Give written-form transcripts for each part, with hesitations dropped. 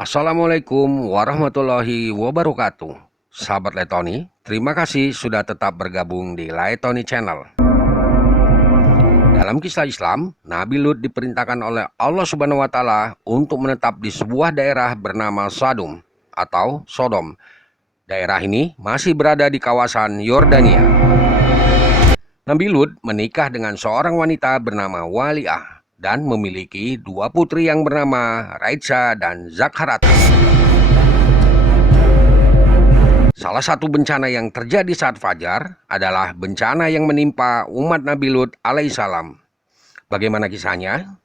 Assalamualaikum warahmatullahi wabarakatuh. Sahabat Letoni, terima kasih sudah tetap bergabung di Letoni Channel. Dalam kisah Islam, Nabi Lut diperintahkan oleh Allah Subhanahu wa Ta'ala untuk menetap di sebuah daerah bernama Sodom atau Sodom. Daerah ini masih berada di kawasan Yordania. Nabi Lut menikah dengan seorang wanita bernama Waliah dan memiliki dua putri yang bernama Raisha dan Zakharata. Salah satu bencana yang terjadi saat fajar adalah bencana yang menimpa umat Nabi Lut alaihissalam. Bagaimana kisahnya?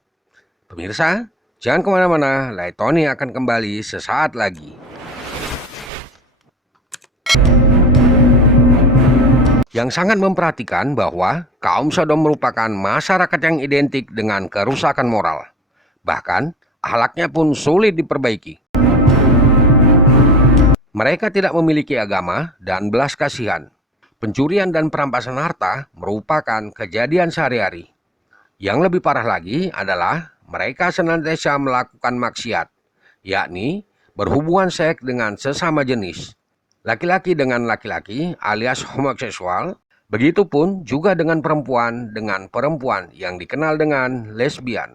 Pemirsa, jangan kemana-mana, Letoni akan kembali sesaat lagi. Yang sangat memperhatikan bahwa kaum Sodom merupakan masyarakat yang identik dengan kerusakan moral. Bahkan, akhlaknya pun sulit diperbaiki. Mereka tidak memiliki agama dan belas kasihan. Pencurian dan perampasan harta merupakan kejadian sehari-hari. Yang lebih parah lagi adalah mereka senantiasa melakukan maksiat, yakni berhubungan seks dengan sesama jenis. Laki-laki dengan laki-laki alias homoseksual, begitupun juga dengan perempuan yang dikenal dengan lesbian.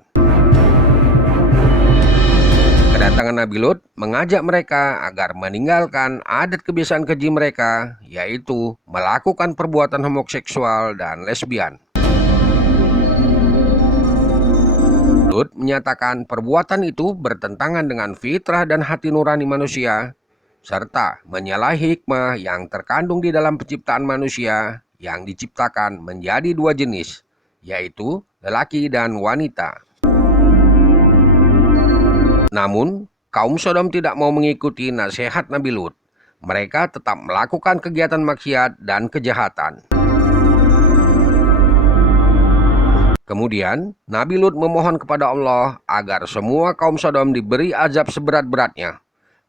Kedatangan Nabi Lut mengajak mereka agar meninggalkan adat kebiasaan keji mereka, yaitu melakukan perbuatan homoseksual dan lesbian. Lut menyatakan perbuatan itu bertentangan dengan fitrah dan hati nurani manusia, serta menyalahi hikmah yang terkandung di dalam penciptaan manusia yang diciptakan menjadi dua jenis, yaitu lelaki dan wanita. Namun, kaum Sodom tidak mau mengikuti nasihat Nabi Lut. Mereka tetap melakukan kegiatan maksiat dan kejahatan. Kemudian, Nabi Lut memohon kepada Allah agar semua kaum Sodom diberi azab seberat-beratnya,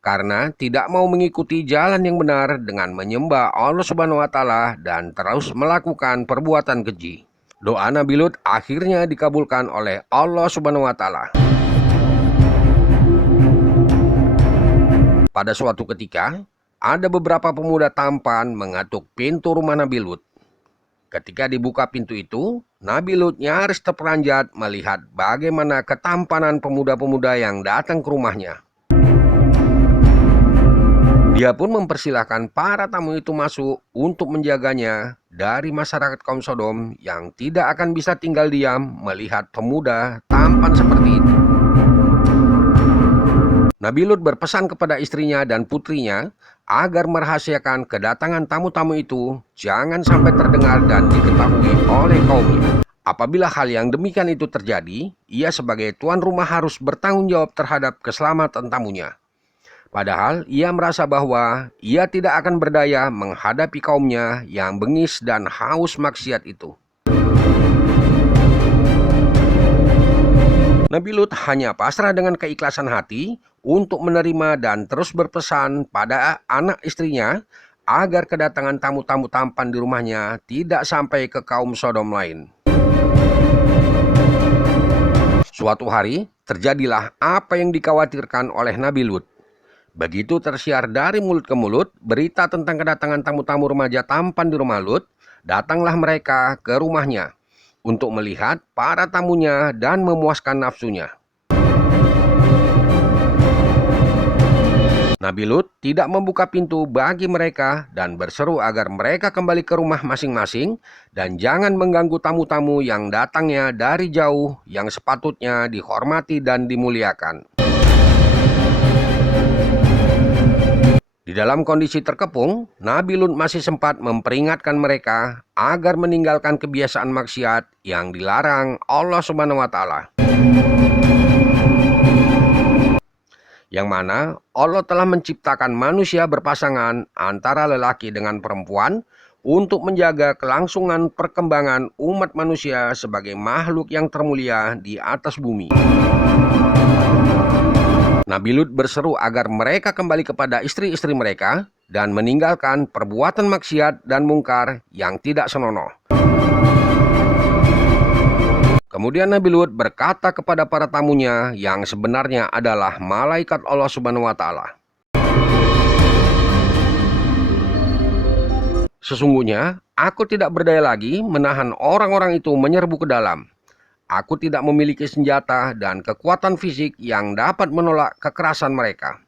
karena tidak mau mengikuti jalan yang benar dengan menyembah Allah Subhanahu wa Ta'ala dan terus melakukan perbuatan keji. Doa Nabi Lut akhirnya dikabulkan oleh Allah Subhanahu wa Ta'ala. Pada suatu ketika, ada beberapa pemuda tampan mengetuk pintu rumah Nabi Lut. Ketika dibuka pintu itu, Nabi Lut nyaris terperanjat melihat bagaimana ketampanan pemuda-pemuda yang datang ke rumahnya. Dia pun mempersilahkan para tamu itu masuk untuk menjaganya dari masyarakat kaum Sodom yang tidak akan bisa tinggal diam melihat pemuda tampan seperti itu. Nabi Lut berpesan kepada istrinya dan putrinya agar merahasiakan kedatangan tamu-tamu itu jangan sampai terdengar dan diketahui oleh kaumnya. Apabila hal yang demikian itu terjadi, ia sebagai tuan rumah harus bertanggung jawab terhadap keselamatan tamunya. Padahal ia merasa bahwa ia tidak akan berdaya menghadapi kaumnya yang bengis dan haus maksiat itu. Nabi Lut hanya pasrah dengan keikhlasan hati untuk menerima dan terus berpesan pada anak istrinya agar kedatangan tamu-tamu tampan di rumahnya tidak sampai ke kaum Sodom lain. Suatu hari, terjadilah apa yang dikhawatirkan oleh Nabi Lut. Begitu tersiar dari mulut ke mulut berita tentang kedatangan tamu-tamu remaja tampan di rumah Lut, datanglah mereka ke rumahnya untuk melihat para tamunya dan memuaskan nafsunya. Nabi Lut tidak membuka pintu bagi mereka dan berseru agar mereka kembali ke rumah masing-masing dan jangan mengganggu tamu-tamu yang datangnya dari jauh yang sepatutnya dihormati dan dimuliakan. Di dalam kondisi terkepung, Nabi Lut masih sempat memperingatkan mereka agar meninggalkan kebiasaan maksiat yang dilarang Allah Subhanahu wa Ta'ala. Yang mana Allah telah menciptakan manusia berpasangan antara lelaki dengan perempuan untuk menjaga kelangsungan perkembangan umat manusia sebagai makhluk yang termulia di atas bumi. Nabi Lut berseru agar mereka kembali kepada istri-istri mereka dan meninggalkan perbuatan maksiat dan mungkar yang tidak senonoh. Kemudian Nabi Lut berkata kepada para tamunya yang sebenarnya adalah malaikat Allah Subhanahu wa Ta'ala. Sesungguhnya, aku tidak berdaya lagi menahan orang-orang itu menyerbu ke dalam. Aku tidak memiliki senjata dan kekuatan fisik yang dapat menolak kekerasan mereka.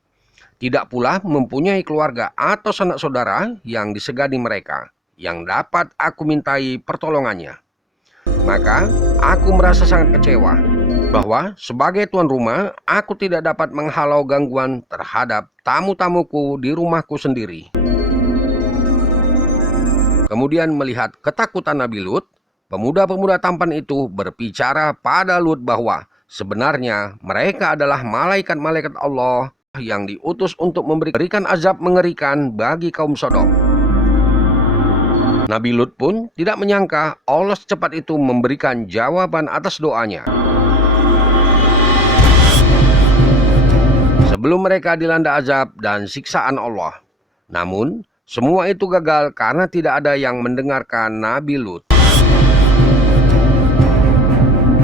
Tidak pula mempunyai keluarga atau sanak saudara yang disegani mereka, yang dapat aku mintai pertolongannya. Maka, aku merasa sangat kecewa bahwa sebagai tuan rumah, aku tidak dapat menghalau gangguan terhadap tamu-tamuku di rumahku sendiri. Kemudian melihat ketakutan Nabi Lut, pemuda-pemuda tampan itu berbicara pada Lut bahwa sebenarnya mereka adalah malaikat-malaikat Allah yang diutus untuk memberikan azab mengerikan bagi kaum Sodom. Nabi Lut pun tidak menyangka Allah secepat itu memberikan jawaban atas doanya. Sebelum mereka dilanda azab dan siksaan Allah. Namun, semua itu gagal karena tidak ada yang mendengarkan Nabi Lut.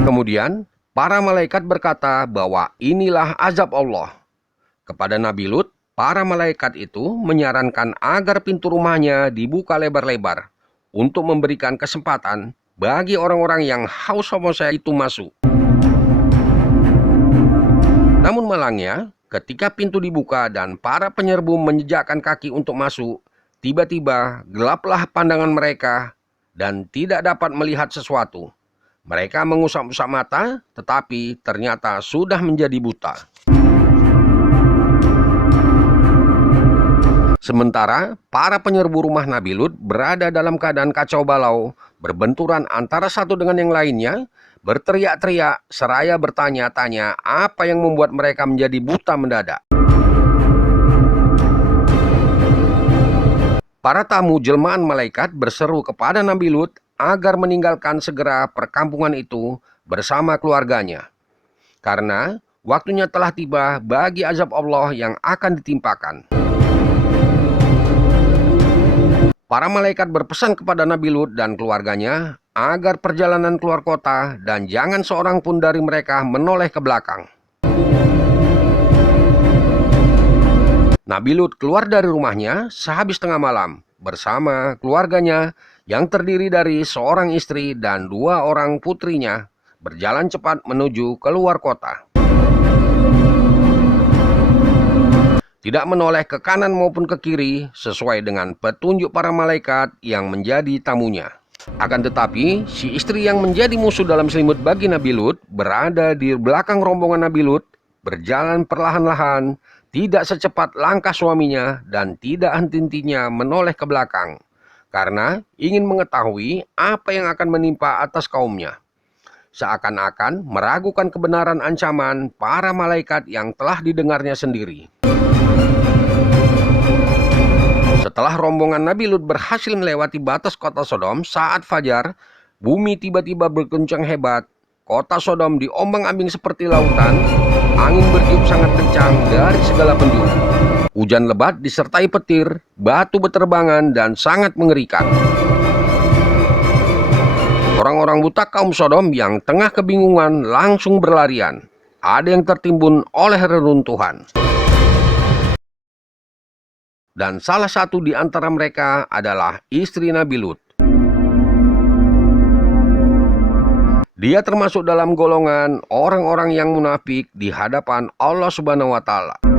Kemudian, para malaikat berkata bahwa inilah azab Allah. Kepada Nabi Lut, para malaikat itu menyarankan agar pintu rumahnya dibuka lebar-lebar untuk memberikan kesempatan bagi orang-orang yang haus homoseksual itu masuk. Namun malangnya, ketika pintu dibuka dan para penyerbu menjejakkan kaki untuk masuk, tiba-tiba gelaplah pandangan mereka dan tidak dapat melihat sesuatu. Mereka mengusap-usap mata, tetapi ternyata sudah menjadi buta. Sementara para penyerbu rumah Nabi Lut berada dalam keadaan kacau balau, berbenturan antara satu dengan yang lainnya, berteriak-teriak, seraya bertanya-tanya apa yang membuat mereka menjadi buta mendadak. Para tamu jelmaan malaikat berseru kepada Nabi Lut agar meninggalkan segera perkampungan itu bersama keluarganya. Karena waktunya telah tiba bagi azab Allah yang akan ditimpakan. Para malaikat berpesan kepada Nabi Lut dan keluarganya agar perjalanan keluar kota dan jangan seorang pun dari mereka menoleh ke belakang. Nabi Lut keluar dari rumahnya sehabis tengah malam bersama keluarganya yang terdiri dari seorang istri dan 2 orang putrinya berjalan cepat menuju keluar kota. Tidak menoleh ke kanan maupun ke kiri sesuai dengan petunjuk para malaikat yang menjadi tamunya. Akan tetapi, si istri yang menjadi musuh dalam selimut bagi Nabi Lut berada di belakang rombongan Nabi Lut, berjalan perlahan-lahan, tidak secepat langkah suaminya dan tidak henti-hentinya menoleh ke belakang, karena ingin mengetahui apa yang akan menimpa atas kaumnya. Seakan-akan meragukan kebenaran ancaman para malaikat yang telah didengarnya sendiri. Setelah rombongan Nabi Lut berhasil melewati batas kota Sodom saat fajar, bumi tiba-tiba berguncang hebat. Kota Sodom diombang-ambing seperti lautan, angin bertiup sangat kencang dari segala penjuru. Hujan lebat disertai petir, batu beterbangan, dan sangat mengerikan. Orang-orang buta kaum Sodom yang tengah kebingungan langsung berlarian. Ada yang tertimbun oleh reruntuhan. Dan salah satu di antara mereka adalah istri Nabi Lut. Dia termasuk dalam golongan orang-orang yang munafik di hadapan Allah Subhanahu wa Ta'ala.